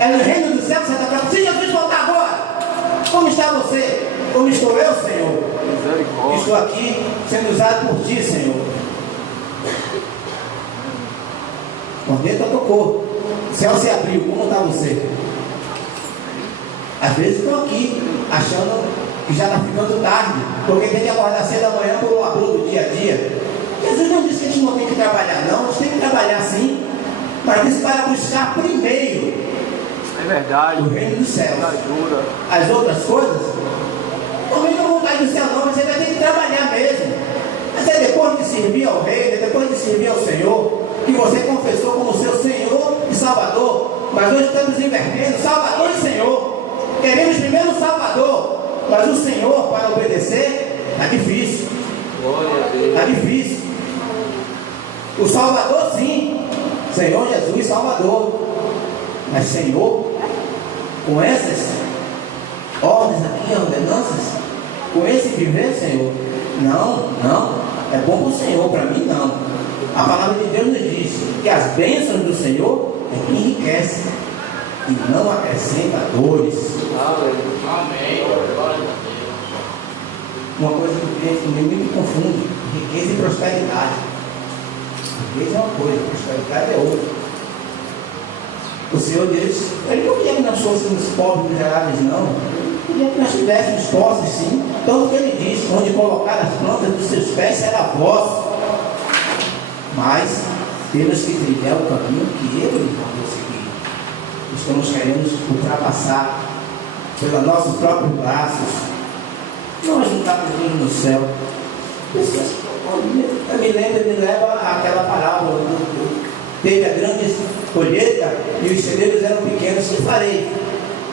É no reino do céu que você está preparado. Se Jesus voltar agora, como está você? Como estou eu, Senhor? Estou aqui sendo usado por Ti, Senhor. O corneta tocou, o céu se abriu. Como está você? Às vezes estou aqui achando que já está ficando tarde, porque tem que acordar cedo da manhã por labor do dia a dia. Jesus não disse que a gente não tem que trabalhar, não. A gente tem que trabalhar sim, mas disse para buscar primeiro o reino dos céus. As outras coisas também não vão cair do céu, não. Você vai ter que trabalhar mesmo. Mas é depois de servir ao Rei, é depois de servir ao Senhor, que você confessou como seu Senhor e Salvador. Mas hoje estamos invertendo, Salvador e Senhor. Queremos primeiro o Salvador, mas o Senhor, para obedecer, está difícil. Está difícil. O Salvador sim, Senhor Jesus, Salvador. Mas Senhor, com essas ordens aqui, ordenanças, com esse viver, Senhor, não, é bom para o Senhor, para mim não. A palavra de Deus nos diz que as bênçãos do Senhor é que enriquece e não acrescenta dores. Amém. Uma coisa que o crente muito confunde: riqueza e prosperidade. Riqueza é uma coisa, prosperidade é outra. O Senhor diz, Ele não queria que nós fôssemos pobres miseráveis, não. Ele queria que nós tivéssemos posses, sim. Então o que Ele diz, onde colocar as plantas dos seus pés será vosso. Mas temos que trilhar o caminho que Ele mandou seguir. Estamos querendo ultrapassar pelos nossos próprios braços. Nós não estamos vivendo no céu. Eu me leva àquela parábola. Teve a grande colheita e os celeiros eram pequenos. O que farei?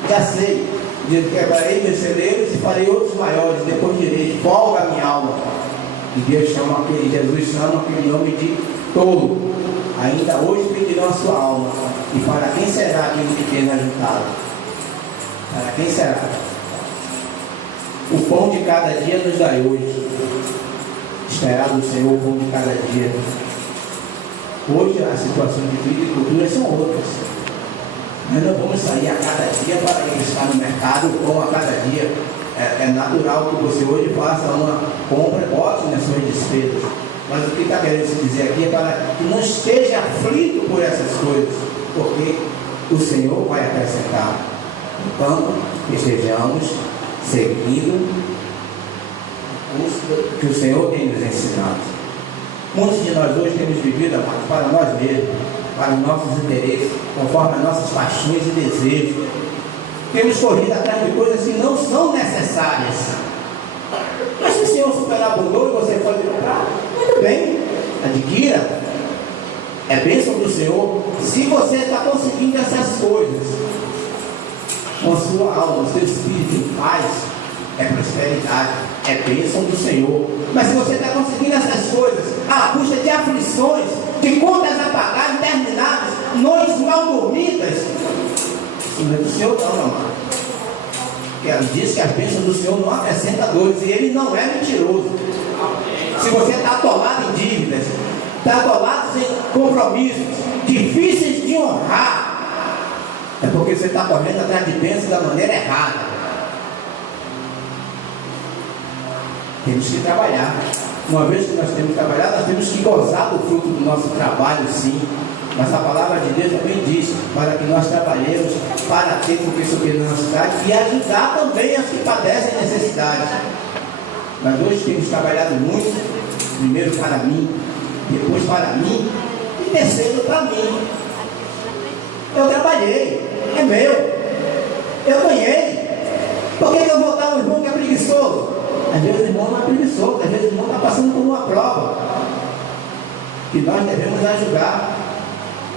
Já sei. Quebrarei meus celeiros e farei outros maiores. Depois direi, folga a minha alma. E Jesus chama aquele homem de tolo. Ainda hoje pedirão a sua alma. E para quem será aquele que fez ajuntá-lo? Para quem será? O pão de cada dia nos dai hoje. Esperar do Senhor o pão de cada dia. Hoje as situações de vida e cultura são outras. Nós não vamos sair a cada dia para ir estar no mercado o pão a cada dia. É natural que você hoje faça uma compra, bote nas suas despesas. Mas o que está querendo se dizer aqui é para que não esteja aflito por essas coisas, porque o Senhor vai acrescentar. Então, estejamos seguindo o curso que o Senhor tem nos ensinado. Muitos de nós hoje temos vivido, amados, para nós mesmos, para os nossos interesses, conforme as nossas paixões e desejos. Temos corrido atrás de coisas que não são necessárias. Mas se o Senhor superabundou e você pode comprar, muito bem, adquira. É bênção do Senhor. Se você está conseguindo essas coisas com a sua alma, o seu espírito em paz, é prosperidade, é bênção do Senhor. Mas se você está conseguindo essas coisas à custa de aflições, de contas a pagar, intermináveis, noites mal dormidas, isso não é do Senhor não, amado. Porque ela diz que as bênçãos do Senhor não acrescentam dores, e Ele não é mentiroso. Se você está atolado em dívidas, está atolado em compromissos difíceis de honrar, é porque você está correndo atrás de bênçãos da maneira errada. Temos que trabalhar. Uma vez que nós temos que trabalhar, nós temos que gozar do fruto do nosso trabalho, sim. Mas a palavra de Deus também diz para que nós trabalhemos para ter com que suprir a necessidade e ajudar também as que padecem necessidade. Mas hoje temos trabalhado muito, primeiro para mim, depois para mim e terceiro para mim. Eu trabalhei, é meu, eu ganhei. Por que eu vou dar um irmão que é preguiçoso? Às vezes o irmão não é preguiçoso, às vezes o irmão está passando por uma prova que nós devemos ajudar.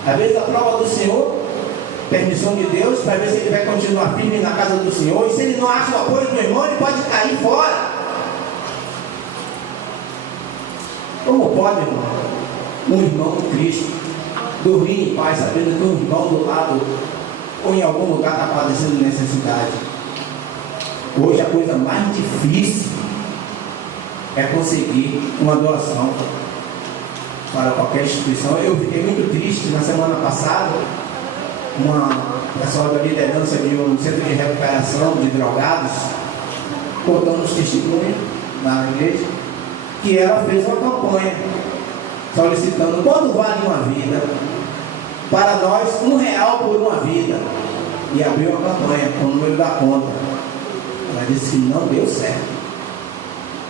Às vezes a prova do Senhor, permissão de Deus, para ver se ele vai continuar firme na casa do Senhor. E se ele não acha o apoio do irmão, ele pode cair fora. Como pode, irmão, um irmão em Cristo dormir em paz, sabendo que um irmão do lado ou em algum lugar está padecendo necessidade? Hoje a coisa mais difícil é conseguir uma doação para qualquer instituição. Eu fiquei muito triste na semana passada. Uma pessoal da liderança de um centro de recuperação de drogados, contando os testemunhos na igreja, que ela fez uma campanha solicitando quanto vale uma vida, para nós R$1 por uma vida, e abriu a campanha com o número da conta. Ela disse que não deu certo,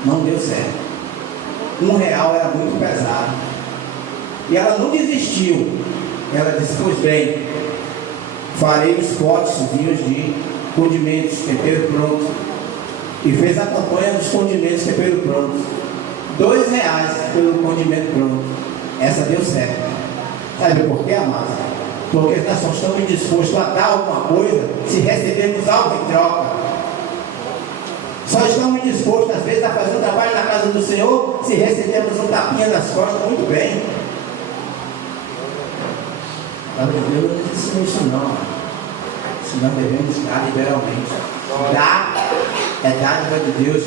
não deu certo, R$1 era muito pesado, e ela não desistiu. Ela disse: pois bem, farei os potes de condimentos, tempero pronto, e fez a campanha dos condimentos, tempero pronto, R$2 pelo condimento pronto. Essa deu certo. Sabe por quê, amados? Porque nós só estamos dispostos a dar alguma coisa se recebermos algo em troca. Só estamos dispostos, às vezes, a fazer um trabalho na casa do Senhor se recebermos um tapinha nas costas. Muito bem. A palavra de Deus não ensina isso não. Se nós devemos dar liberalmente. Dar é dádiva de Deus.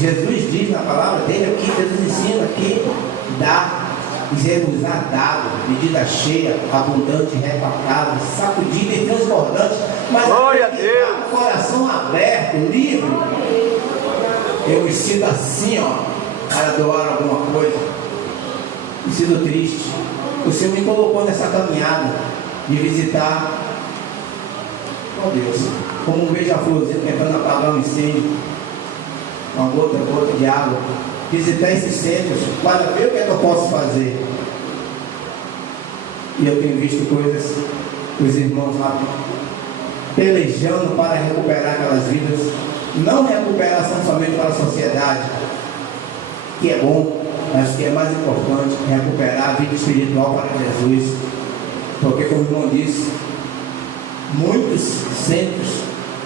Jesus diz na palavra dele aqui, Jesus ensina aqui, dá. Dizer-vos-á dado, medida cheia, abundante, repartada, sacudida e transbordante, mas glória a Deus, com o coração aberto, livre. Eu me sinto assim, para doar alguma coisa, me sinto triste. O Senhor me colocou nessa caminhada de visitar, ó Deus, como um beija-florzinho tentando apagar um incêndio, uma gota de água. Visitar esses centros para ver o que é que eu posso fazer. E eu tenho visto coisas, os irmãos lá pelejando para recuperar aquelas vidas. Não recuperação somente para a sociedade, que é bom, mas que é mais importante, recuperar a vida espiritual para Jesus. Porque, como o irmão disse, muitos centros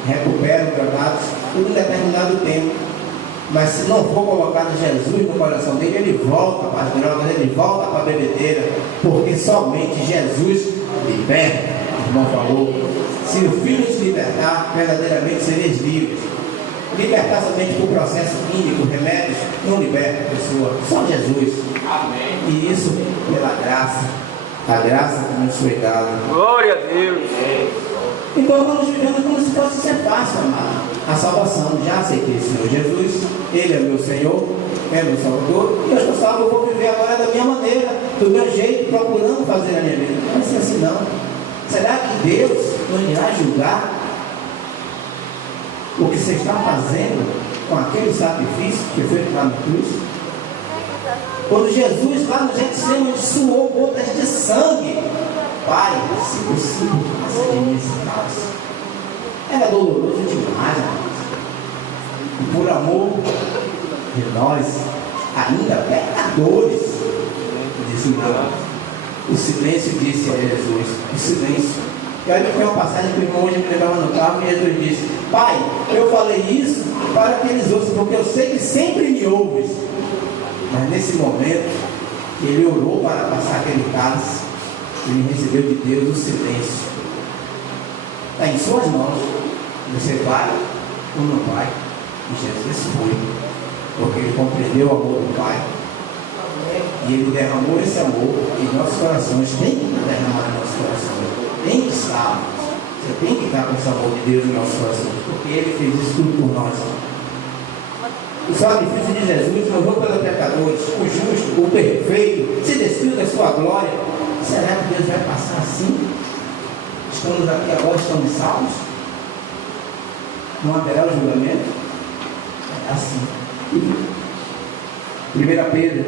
recuperam drogados por um determinado tempo. Mas se não for colocado Jesus no coração dele, ele volta para as drogas, ele volta para a bebedeira, porque somente Jesus liberta. O irmão falou: se o Filho te libertar, verdadeiramente sereis livres. Libertar somente por processo químico, remédios, não liberta a pessoa, só Jesus. amém. E isso pela graça, a graça que nos foi dada. Glória a Deus. Então vamos vivendo como se fosse ser fácil, amado. A salvação, já aceitei o Senhor Jesus, Ele é meu Senhor, é meu Salvador, e eu estou salvo, eu vou viver agora da minha maneira, do meu jeito, procurando fazer a minha vida. Não vai ser assim não. Será que Deus não irá julgar o que você está fazendo com aquele sacrifício que foi lá na cruz? Quando Jesus lá no Getsemane suou gotas de sangue, Pai, se possível, faça de mim esse cálice. Era doloroso demais, amados. E por amor de nós, ainda pecadores, disse o silêncio disse a Jesus, o silêncio. E olha que foi uma passagem que o irmão hoje me levava no carro e Jesus disse: Pai, eu falei isso para que eles ouçam, porque eu sei que sempre me ouves. Mas nesse momento, ele orou para passar aquele cálice. Ele recebeu de Deus o silêncio. Está em suas mãos. Você vai ou não vai? E Jesus foi, porque ele compreendeu o amor do Pai. E ele derramou esse amor em nossos corações. Tem que derramar em nossos corações. Tem que estar. Você tem que estar com esse amor de Deus em nossos corações, porque ele fez isso tudo por nós. O sacrifício de Jesus morreu pelos pecadores, o justo, o perfeito, se despiu da sua glória. Será que Deus vai passar assim? Estamos aqui agora, estamos salvos? Não haverá o julgamento? É assim. 1 Pedro,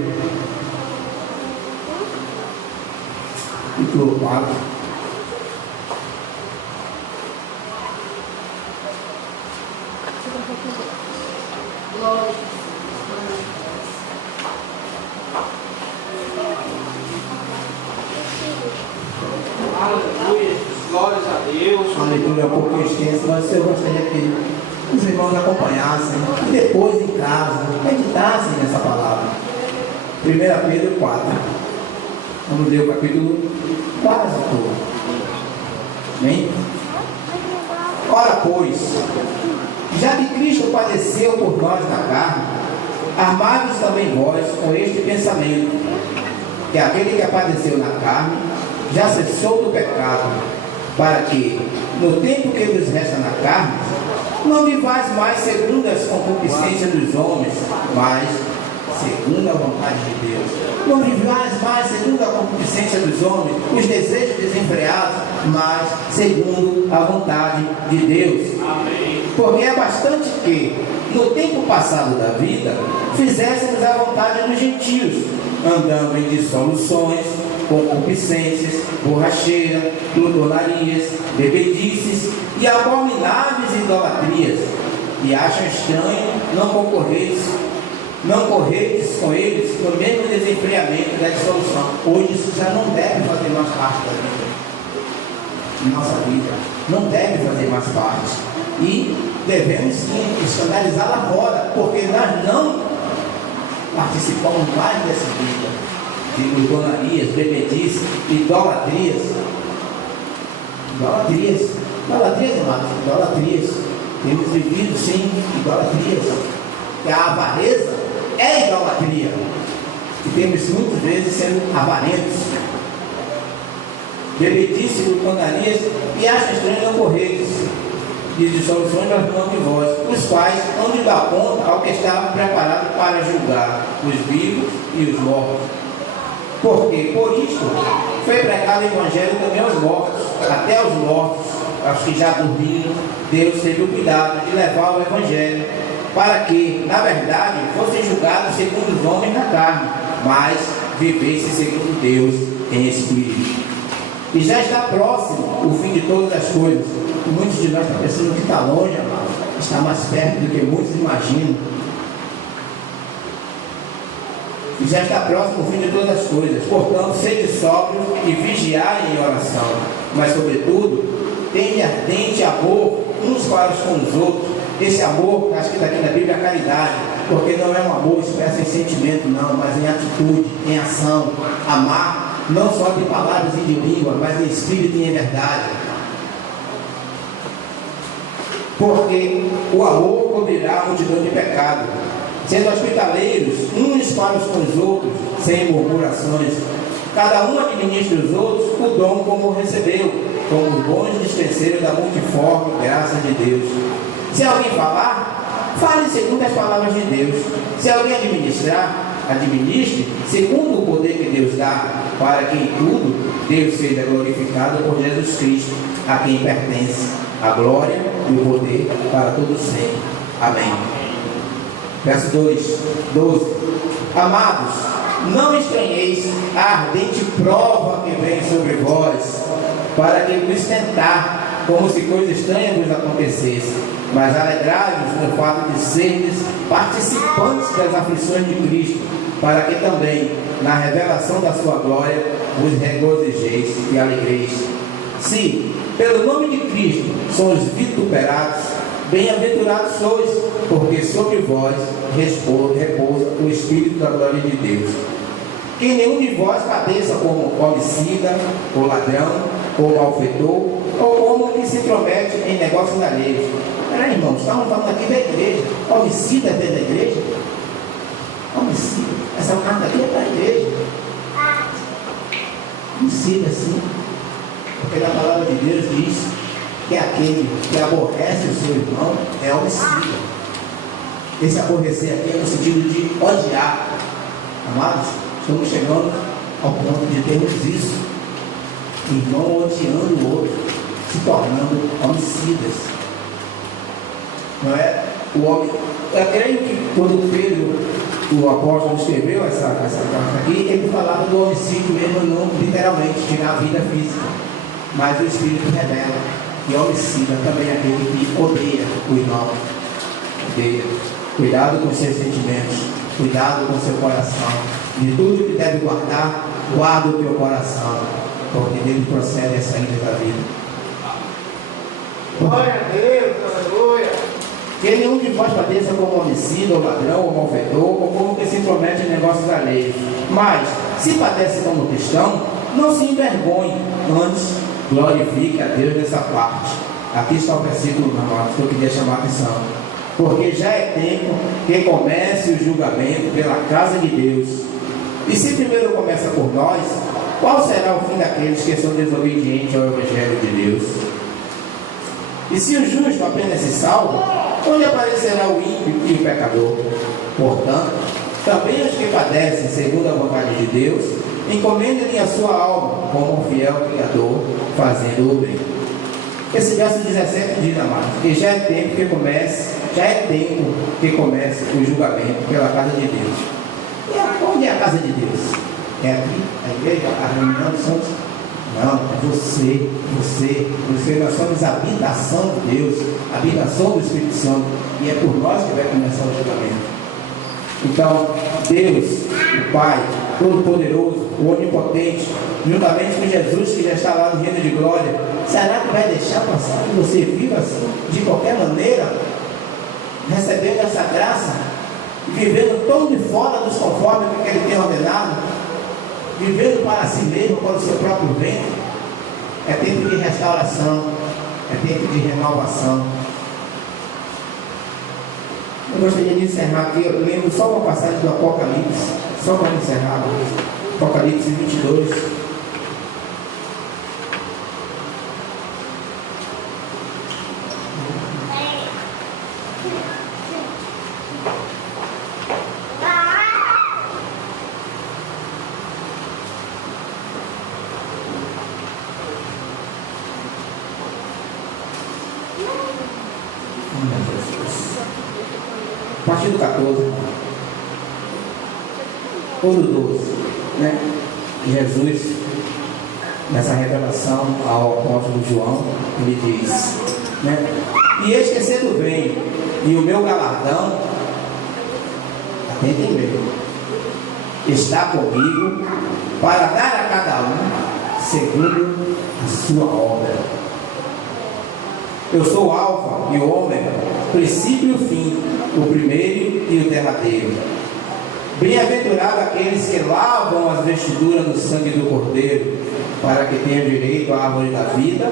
capítulo 4. Aleluia. Glórias a Deus. A leitura é um pouco extensa, mas eu gostaria que os irmãos acompanhassem e depois em casa meditassem nessa palavra. 1 Pedro 4. Vamos ler o capítulo quase todo. Amém? Ora, pois, já que Cristo padeceu por nós na carne, armai-vos também vós com este pensamento, que aquele que padeceu na carne já cessou do pecado, para que, no tempo que vos resta na carne, não vivais mais segundo as concupiscências dos homens, mas segundo a vontade de Deus. Não vivais mais segundo a concupiscência dos homens, os desejos desenfreados, mas segundo a vontade de Deus. Amém. Porque é bastante que, no tempo passado da vida, fizéssemos a vontade dos gentios, andando em dissoluções, concupiscências, borracheiras, glutonarias, bebedices e abomináveis idolatrias. E acham estranho não correis com eles no mesmo desenfreamento da dissolução. Hoje isso já não deve fazer mais parte da vida. Nossa vida não deve fazer mais parte. E devemos sim escandalizar lá fora, porque nós não participamos mais dessa vida de glutonarias, bebedices, idolatrias. Idolatrias. Temos vivido sim idolatrias. Que a avareza é idolatria. E temos muitas vezes sendo avarentos. Bebedices, glutonarias, e acham estranho não correis de dissoluções das mãos de vós, os quais hão de dar conta ao que estava preparado para julgar os vivos e os mortos. Porque, por isto, foi pregado o Evangelho também aos mortos, até aos mortos, aos que já dormiram. Deus teve o cuidado de levar o Evangelho, para que, na verdade, fossem julgados segundo os homens na carne, mas vivessem segundo Deus em espírito. E já está próximo o fim de todas as coisas. E muitos de nós estão pensando que está longe, amado. Está mais perto do que muitos imaginam. E já está próximo o fim de todas as coisas. Portanto, sede sóbrios e vigiai em oração. Mas, sobretudo, tenha ardente amor uns para com os outros. Esse amor, acho que está aqui na Bíblia, é a caridade. Porque não é um amor expresso em sentimento, não, mas em atitude, em ação. Amar não só de palavras e de língua, mas em espírito e em verdade. Porque o amor cobrirá a multidão de pecado, sendo hospitaleiros uns para com os outros, sem murmurações. Cada um administra os outros o dom como recebeu, como bons dispenseiros da multiforme graça de Deus. Se alguém falar, fale segundo as palavras de Deus. Se alguém administrar, administre segundo o poder que Deus dá, para que em tudo Deus seja glorificado por Jesus Cristo, a quem pertence a glória e o poder para todos sempre. Amém. Verso 12. Amados, não estranheis a ardente prova que vem sobre vós, para que vos tentar, como se coisa estranha vos acontecesse, mas alegrai-vos no fato de serdes participantes das aflições de Cristo, para que também, na revelação da sua glória, vos regozijeis e alegreis. Se, pelo nome de Cristo, sois vituperados, bem-aventurados sois, porque sobre vós repousa o Espírito da glória de Deus. Que nenhum de vós padeça como homicida, ou ladrão, ou malfeitor, ou como que se intromete em negócios alheios. Peraí, irmãos, estamos falando aqui da igreja. Homicida é dentro da igreja? Homicida. Essa carta aqui é para a igreja. Homicida, sim. Porque na palavra de Deus diz que aquele que aborrece o seu irmão é homicida. Esse aborrecer aqui é no sentido de odiar. Amados, estamos chegando ao ponto de termos isso. Irmão odiando o outro, se tornando homicidas. Não é? O homem. Eu creio que quando Pedro, o apóstolo, escreveu essa carta aqui, ele falava do homicídio mesmo, não literalmente, tirar a vida física. Mas o Espírito revela que homicida também é aquele que odeia o irmão. Odeia. Cuidado com seus sentimentos, cuidado com seu coração. De tudo que deve guardar, guarda o teu coração, porque dele procede a saída da vida. Glória a Deus, aleluia. Que nenhum de vós padeça como homicida, ou ladrão, ou malfeitor, ou como que se intromete em negócios alheios. Mas, se padece como cristão, não se envergonhe, antes glorifique a Deus nessa parte. Aqui está o versículo, amados, que eu queria chamar a atenção. Porque já é tempo que comece o julgamento pela casa de Deus. E se primeiro começa por nós, qual será o fim daqueles que são desobedientes ao Evangelho de Deus? E se o justo apenas se salva, onde aparecerá o ímpio e o pecador? Portanto, também os que padecem segundo a vontade de Deus, encomendem a sua alma como um fiel criador, fazendo o bem. Esse verso 17 diz, amados, que já é tempo que comece o julgamento pela casa de Deus. E onde é a casa de Deus? É aqui, a igreja, a reunião dos santos? Não, é você, nós somos a habitação de Deus, a habitação do Espírito Santo, e é por nós que vai começar o julgamento. Então, Deus, o Pai, Todo-Poderoso, o Onipotente, juntamente com Jesus, que já está lá no reino de glória, será que vai deixar passar que você viva assim, de qualquer maneira, recebendo essa graça, vivendo tão de fora dos conformes que Ele tem ordenado, vivendo para si mesmo, para o seu próprio bem? É tempo de restauração, é tempo de renovação. Eu gostaria de encerrar aqui, eu lembro só uma passagem do Apocalipse, só para encerrar, Apocalipse 22. A partir do 14 ou do 12, né? Jesus, nessa revelação ao apóstolo João, ele diz, né? E esquecendo bem, e o meu galardão, atentem bem, está comigo para dar a cada um segundo a sua obra. Eu sou o Alfa e o Ômega, o princípio e o fim, o primeiro e o derradeiro. Bem-aventurado aqueles que lavam as vestiduras no sangue do Cordeiro, para que tenham direito à árvore da vida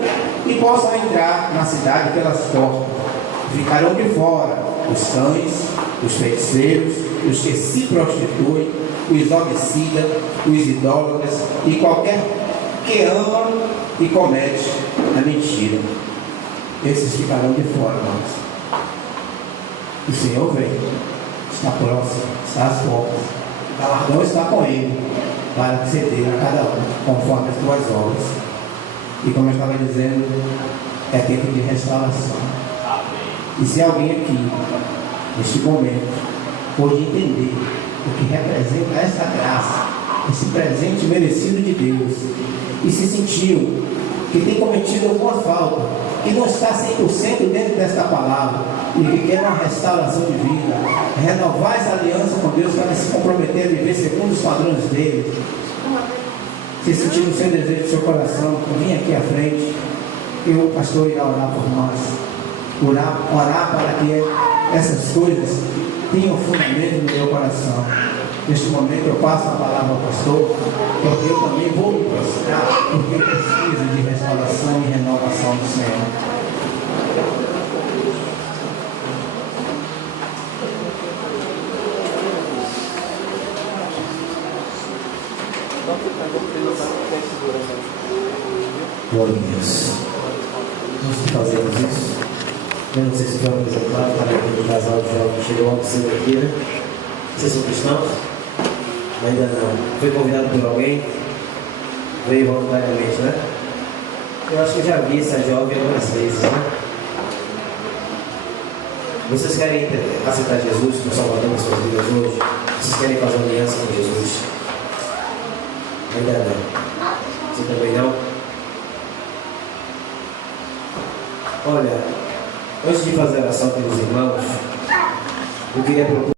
e possam entrar na cidade pelas portas. Ficarão de fora os cães, os feiticeiros, os que se prostituem, os homicidas, os idólatras e qualquer que ama e comete a mentira. Esses ficarão de fora, irmãos. O Senhor vem, está próximo, está às portas. O galardão está com Ele, para ceder a cada um, conforme as tuas obras. E como eu estava dizendo, é tempo de restauração. E se alguém aqui, neste momento, pôde entender o que representa essa graça, esse presente merecido de Deus, e se sentiu que tem cometido alguma falta, que não está 100% dentro desta palavra, e que quer uma restauração de vida, renovar essa aliança com Deus para se comprometer a viver segundo os padrões dele, se sentir no seu desejo do seu coração, vem aqui à frente, e o pastor irá orar por nós, orar para que essas coisas tenham fundamento no meu coração. Neste momento eu passo a palavra ao pastor, porque eu também vou me prostrar, porque eu preciso de restauração e renovação do Senhor. Glória a Deus. Nós fazemos isso. Eu não sei se foi um exemplar, para aquele casal de jovens que chegou ao cedo aqui, né? Vocês são cristãos? Ainda não. Foi convidado por alguém? Veio voluntariamente, né? Eu acho que já vi essa jovem algumas vezes, né? Vocês querem aceitar Jesus como Salvador das suas vidas hoje? Vocês querem fazer uma aliança com Jesus? Ainda não. Você também não? Olha, antes de fazer a oração pelos irmãos, eu queria propor